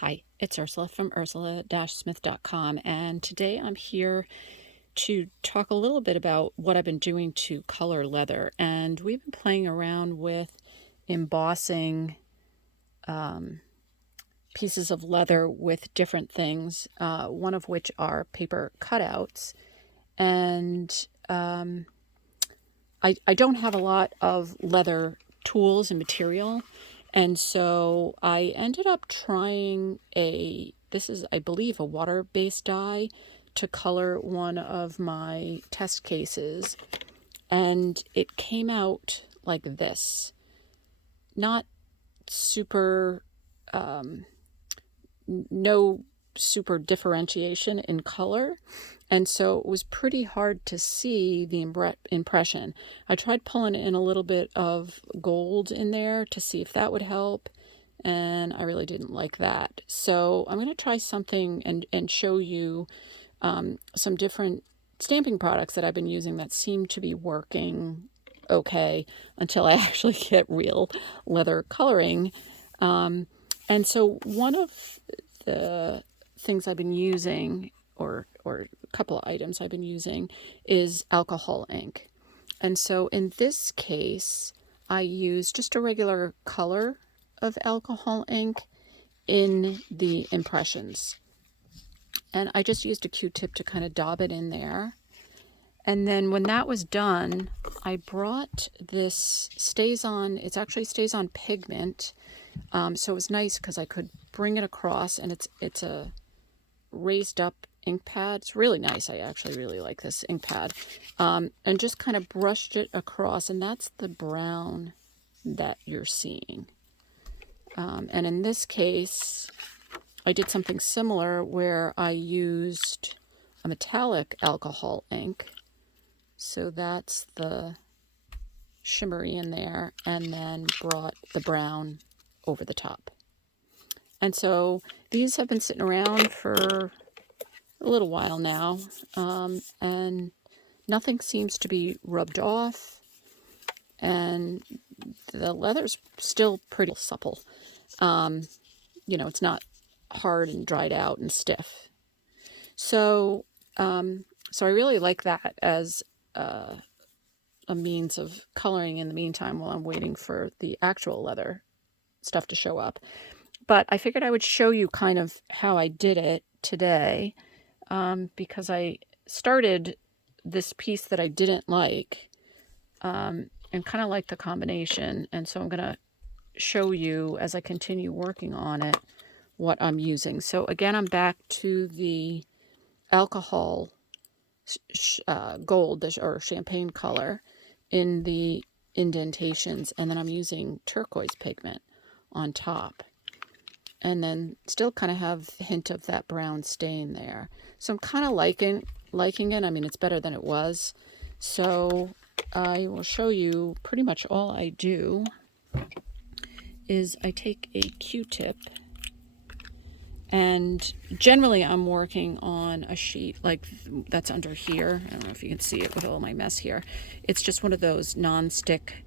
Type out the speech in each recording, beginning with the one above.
Hi, it's Ursula from ursula-smith.com, and today I'm here to talk a little bit about what I've been doing to color leather. And we've been playing around with embossing pieces of leather with different things, one of which are paper cutouts. And I don't have a lot of leather tools and material. And so I ended up trying this is, I believe, a water-based dye to color one of my test cases. And it came out like this. Not super, no super differentiation in color. And so it was pretty hard to see the impression. I tried pulling in a little bit of gold in there to see if that would help, and I really didn't like that. So I'm going to try something and show you some different stamping products that I've been using that seem to be working okay until I actually get real leather coloring. And so one of the things I've been using, or a couple of items I've been using, is alcohol ink. And so in this case, I use just a regular color of alcohol ink in the impressions. And I just used a Q-tip to kind of daub it in there. And then when that was done, I brought this StazOn, it's actually StazOn Pigment. So it was nice because I could bring it across, and it's a raised up ink pad. It's really nice. I actually really like this ink pad. And just kind of brushed it across, and that's the brown that you're seeing. And in this case, I did something similar where I used a metallic alcohol ink. So that's the shimmery in there, and then brought the brown over the top. And so these have been sitting around for a little while now, and nothing seems to be rubbed off, and the leather's still pretty supple. It's not hard and dried out and stiff. So I really like that as a means of coloring in the meantime while I'm waiting for the actual leather stuff to show up. But I figured I would show you kind of how I did it today, because I started this piece that I didn't like, and kind of like the combination. And so I'm going to show you as I continue working on it what I'm using. So again, I'm back to the alcohol gold or champagne color in the indentations, and then I'm using turquoise pigment on top, and then still kind of have a hint of that brown stain there. So I'm kind of liking it. I mean, it's better than it was. So I will show you pretty much all I do is I take a Q-tip, and generally I'm working on a sheet like that's under here. I don't know if you can see it with all my mess here. It's just one of those non-stick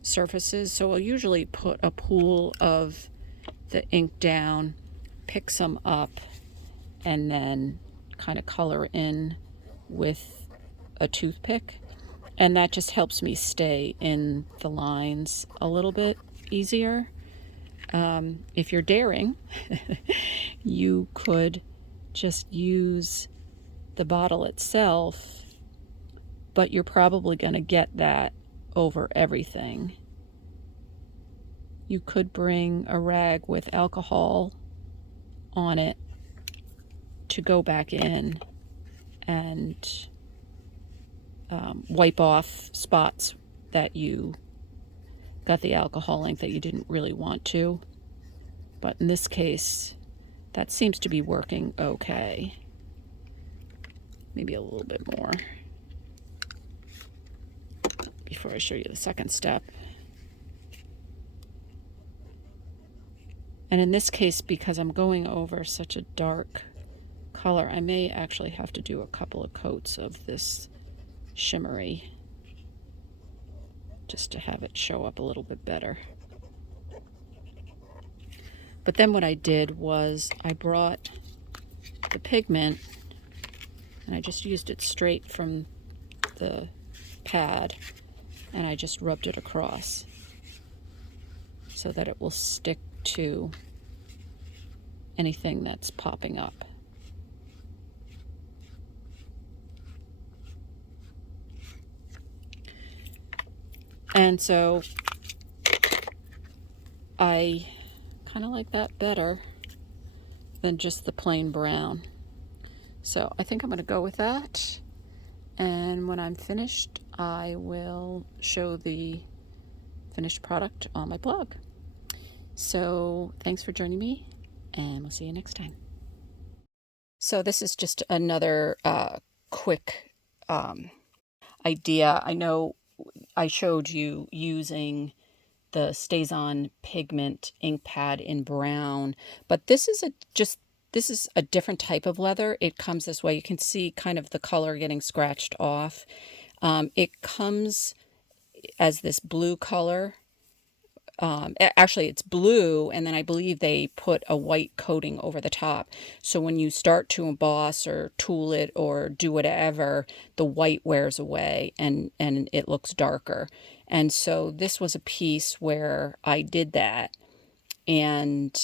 surfaces. So I'll usually put a pool of the ink down, pick some up, and then kind of color in with a toothpick. And that just helps me stay in the lines a little bit easier. If you're daring, you could just use the bottle itself, but you're probably going to get that over everything. You could bring a rag with alcohol on it to go back in and wipe off spots that you got the alcohol ink that you didn't really want to. But in this case, that seems to be working okay. Maybe a little bit more before I show you the second step. And in this case, because I'm going over such a dark color, I may actually have to do a couple of coats of this shimmery just to have it show up a little bit better. But then what I did was I brought the pigment and I just used it straight from the pad, and I just rubbed it across so that it will stick to anything that's popping up. And so I kind of like that better than just the plain brown. So I think I'm going to go with that. And when I'm finished, I will show the finished product on my blog. So thanks for joining me, and we'll see you next time. So this is just another quick idea. I know I showed you using the StazOn pigment ink pad in brown, but this is a different type of leather. It comes this way. You can see kind of the color getting scratched off. It comes as this blue color. Actually, it's blue, and then I believe they put a white coating over the top. So when you start to emboss or tool it or do whatever, the white wears away and it looks darker. And so this was a piece where I did that, and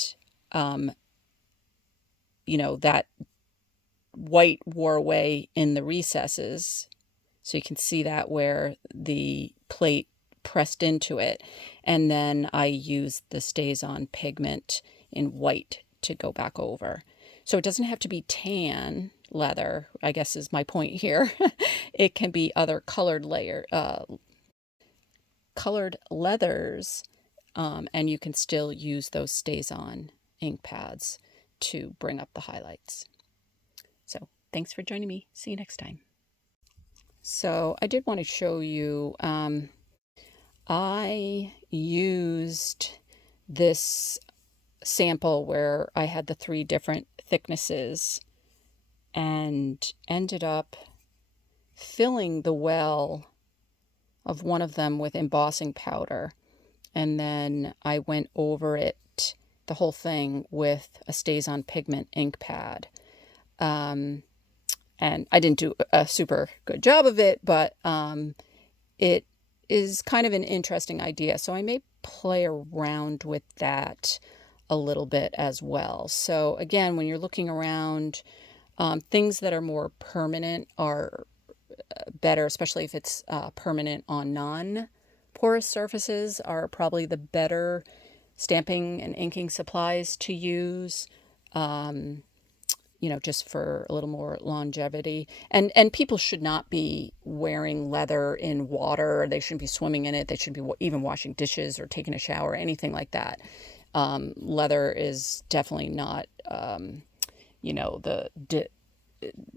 that white wore away in the recesses. So you can see that where the plate pressed into it. And then I used the StazOn pigment in white to go back over. So it doesn't have to be tan leather, I guess is my point here. It can be other colored leathers, and you can still use those StazOn ink pads to bring up the highlights. So thanks for joining me. See you next time. So I did want to show you, I used this sample where I had the 3 different thicknesses and ended up filling the well of one of them with embossing powder. And then I went over it, the whole thing, with a StazOn pigment ink pad. And I didn't do a super good job of it, but it is kind of an interesting idea. So I may play around with that a little bit as well. So again, when you're looking around, things that are more permanent are better, especially if it's permanent on non-porous surfaces, are probably the better stamping and inking supplies to use. Just for a little more longevity. And people should not be wearing leather in water. They shouldn't be swimming in it. They shouldn't be even washing dishes or taking a shower or anything like that. Leather is definitely not, the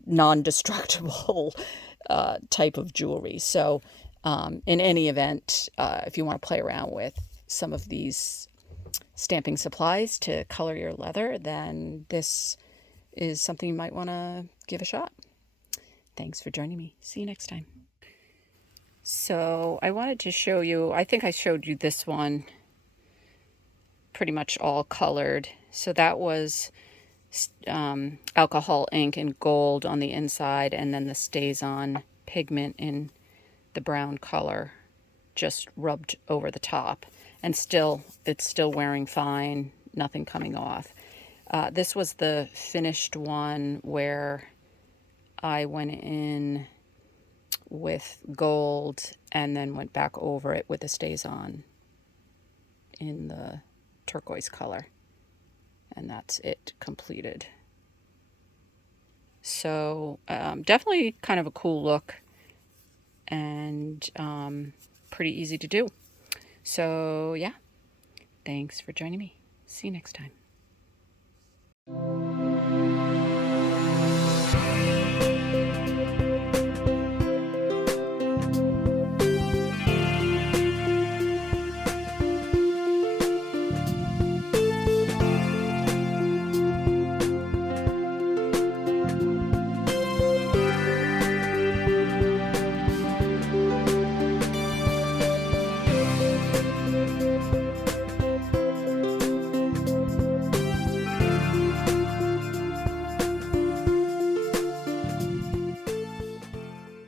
non-destructible type of jewelry. So in any event, if you want to play around with some of these stamping supplies to color your leather, then this is something you might want to give a shot. Thanks for joining me. See you next time. So I wanted to show you, I think I showed you this one pretty much all colored. So that was alcohol ink in gold on the inside, and then the StazOn pigment in the brown color just rubbed over the top. And it's still wearing fine, nothing coming off. This was the finished one where I went in with gold and then went back over it with the StazOn in the turquoise color. And that's it completed. So definitely kind of a cool look and pretty easy to do. So yeah, thanks for joining me. See you next time.